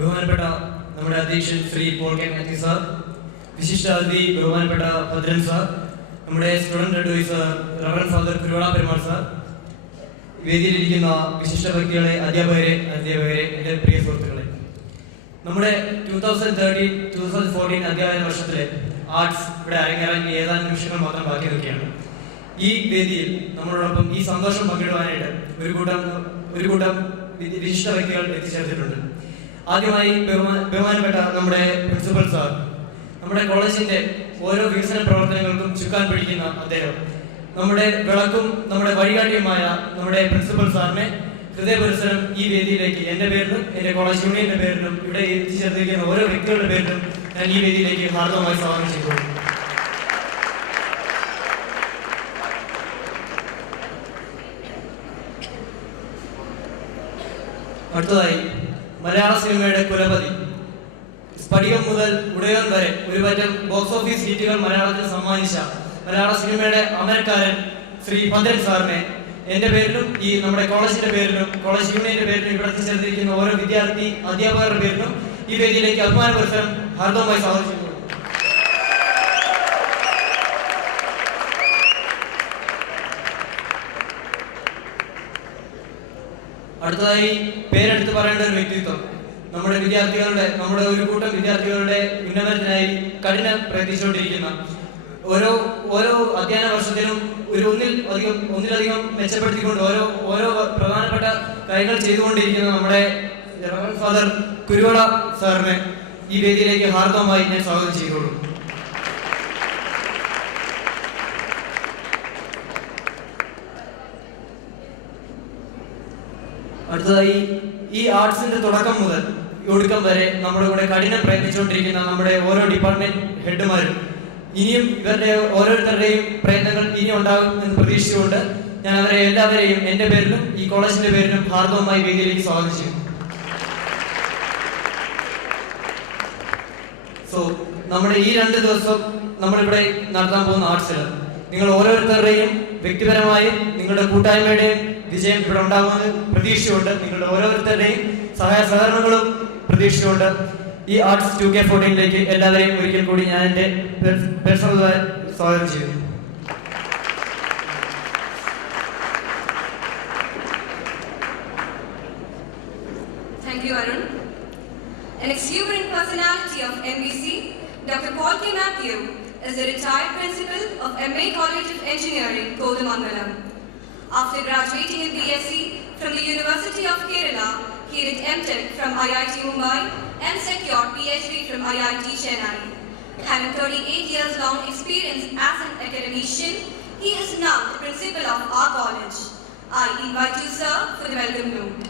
ബഹുമാനപ്പെട്ട നമ്മുടെ അധ്യക്ഷൻ Shri Paul K Mathew sir, വിശിഷ്ടാതിഥി ബഹുമാനപ്പെട്ട ഭദ്രൻ സാർ, നമ്മുടെ student adviser reverend father Kuruvila Perumal sir, വേദിയിലിരിക്കുന്ന വിശിഷ്ട വ്യക്തികളെ, അധ്യാപകരെ, എൻ്റെ പ്രിയ സുഹൃത്തുക്കളെ, നമ്മുടെ 2013-2014 അധ്യയന വർഷത്തിലെ ആർട്സ് ഇവിടെ അരങ്ങേറാൻ ഏതാനും നിമിഷങ്ങൾ മാത്രം ബാക്കി നിൽക്കുകയാണ്. ഈ വേദിയിൽ നമ്മളോടൊപ്പം ഈ സന്തോഷം പങ്കിടുവാനായിട്ട് ഒരു കൂട്ടം വിശിഷ്ട വ്യക്തികൾ എത്തിച്ചേർത്തിട്ടുണ്ട്. ആദ്യമായി ബഹുമാനപ്പെട്ട നമ്മുടെ പ്രിൻസിപ്പൽ സാർ, നമ്മുടെ കോളേജിന്റെ ഓരോ വികസന പ്രവർത്തനങ്ങൾക്കും ചുക്കാൻ പിടിക്കുന്ന അദ്ദേഹം, നമ്മുടെ വിളക്കും നമ്മുടെ വഴികാട്ടിയുമായ നമ്മുടെ പ്രിൻസിപ്പൽ സാറിനെ ഹൃദയപരിസരം ഈ വേദിയിലേക്ക് എൻ്റെ പേരിലും എൻ്റെ കോളേജ് യൂണിയന്റെ പേരിലും ഇവിടെ എത്തിച്ചേർത്തിരിക്കുന്ന ഓരോ വ്യക്തികളുടെ പേരിലും ഞാൻ ഈ വേദിയിലേക്ക് ഹാർദവമായി സ്വാഗതം ചെയ്തു. അടുത്തതായി മലയാള സിനിമയുടെ കുലപതി, സ്ഫടികം മുതൽ ഉടയൻ വരെ ഒരുപറ്റം ബോക്സ് ഓഫീസ് ഹിറ്റുകൾ മലയാളത്തിൽ സമ്മാനിച്ച മലയാള സിനിമയുടെ അമരക്കാരൻ ശ്രീ ഭദ്രൻ സാറിനെ എൻ്റെ പേരിലും ഈ നമ്മുടെ കോളേജിന്റെ പേരിലും കോളേജ് യൂണിയന്റെ പേരിലും ഇവിടെ ചേർത്തിരിക്കുന്ന ഓരോ വിദ്യാർത്ഥി അധ്യാപകരുടെ പേരിലും ഈ വേദിയിലേക്ക് അഭിമാന പരിസരം ഹാർദവമായി സ്വാഗതം ചെയ്യുന്നു. അടുത്തതായി പേരെടുത്ത് പറയേണ്ട ഒരു വ്യക്തിത്വം, നമ്മുടെ ഒരു കൂട്ടം വിദ്യാർത്ഥികളുടെ ഉന്നമനത്തിനായി കഠിനം പ്രയത്നിച്ചുകൊണ്ടിരിക്കുന്ന, ഓരോ അധ്യയന വർഷത്തിലും ഒന്നിലധികം മെച്ചപ്പെടുത്തിക്കൊണ്ട് ഓരോ പ്രധാനപ്പെട്ട കാര്യങ്ങൾ ചെയ്തുകൊണ്ടിരിക്കുന്ന നമ്മുടെ റവറൻ ഫാദർ കുരുവള സാറിനെ ഈ വേദിയിലേക്ക് ഹാർദവമായി ഞാൻ സ്വാഗതം ചെയ്തോളൂ. അടുത്തതായി ഈ ആർട്സിന്റെ തുടക്കം മുതൽ ഒടുക്കം വരെ നമ്മുടെ കൂടെ കഠിനം പ്രയത്നിച്ചുകൊണ്ടിരിക്കുന്ന നമ്മുടെ ഓരോ ഡിപ്പാർട്ട്മെന്റ് ഹെഡുമാരും, ഇനിയും ഇവരുടെ ഓരോരുത്തരുടെയും പ്രയത്നങ്ങൾ ഇനി ഉണ്ടാകും എന്ന് പ്രതീക്ഷിച്ചുകൊണ്ട് ഞാൻ അവരെ എല്ലാവരെയും എൻ്റെ പേരിലും ഈ കോളേജിന്റെ പേരിലും ഹാർദവമായി വേദിയിലേക്ക് സ്വാഗതം ചെയ്യും. നമ്മുടെ ഈ 2 ദിവസം നമ്മളിവിടെ നടത്താൻ പോകുന്ന ആർട്സിൽ നിങ്ങൾ ഓരോരുത്തരുടെയും വ്യക്തിപരമായും നിങ്ങളുടെ കൂട്ടായ്മയുടെയും വിജയം ഇവിടെ ഉണ്ടാകുമെന്ന് പ്രതീക്ഷിച്ചുകൊണ്ട്, നിങ്ങളുടെ ഓരോരുത്തരുടെയും സഹായ സഹകരണങ്ങളും പ്രതീക്ഷിച്ചുകൊണ്ട് ഈ ആർട്സ് 2K14 എല്ലാവരെയും ഒരിക്കൽ കൂടി ഞാൻ എൻ്റെ പേഴ്സണലായി സ്വാഗതം ചെയ്യുന്നു. Thank you, Arun. An exuberant personality of MBC, Dr. Paul K. Matthew is the retired principal of MA College of Engineering, Kodamangalam. After graduating in BSc from the University of Kerala, he did MTech from IIT Mumbai and secured PhD from IIT Chennai. Having 38 years long experience as an academician, he is now the principal of our college. I invite you, sir, for the welcome note.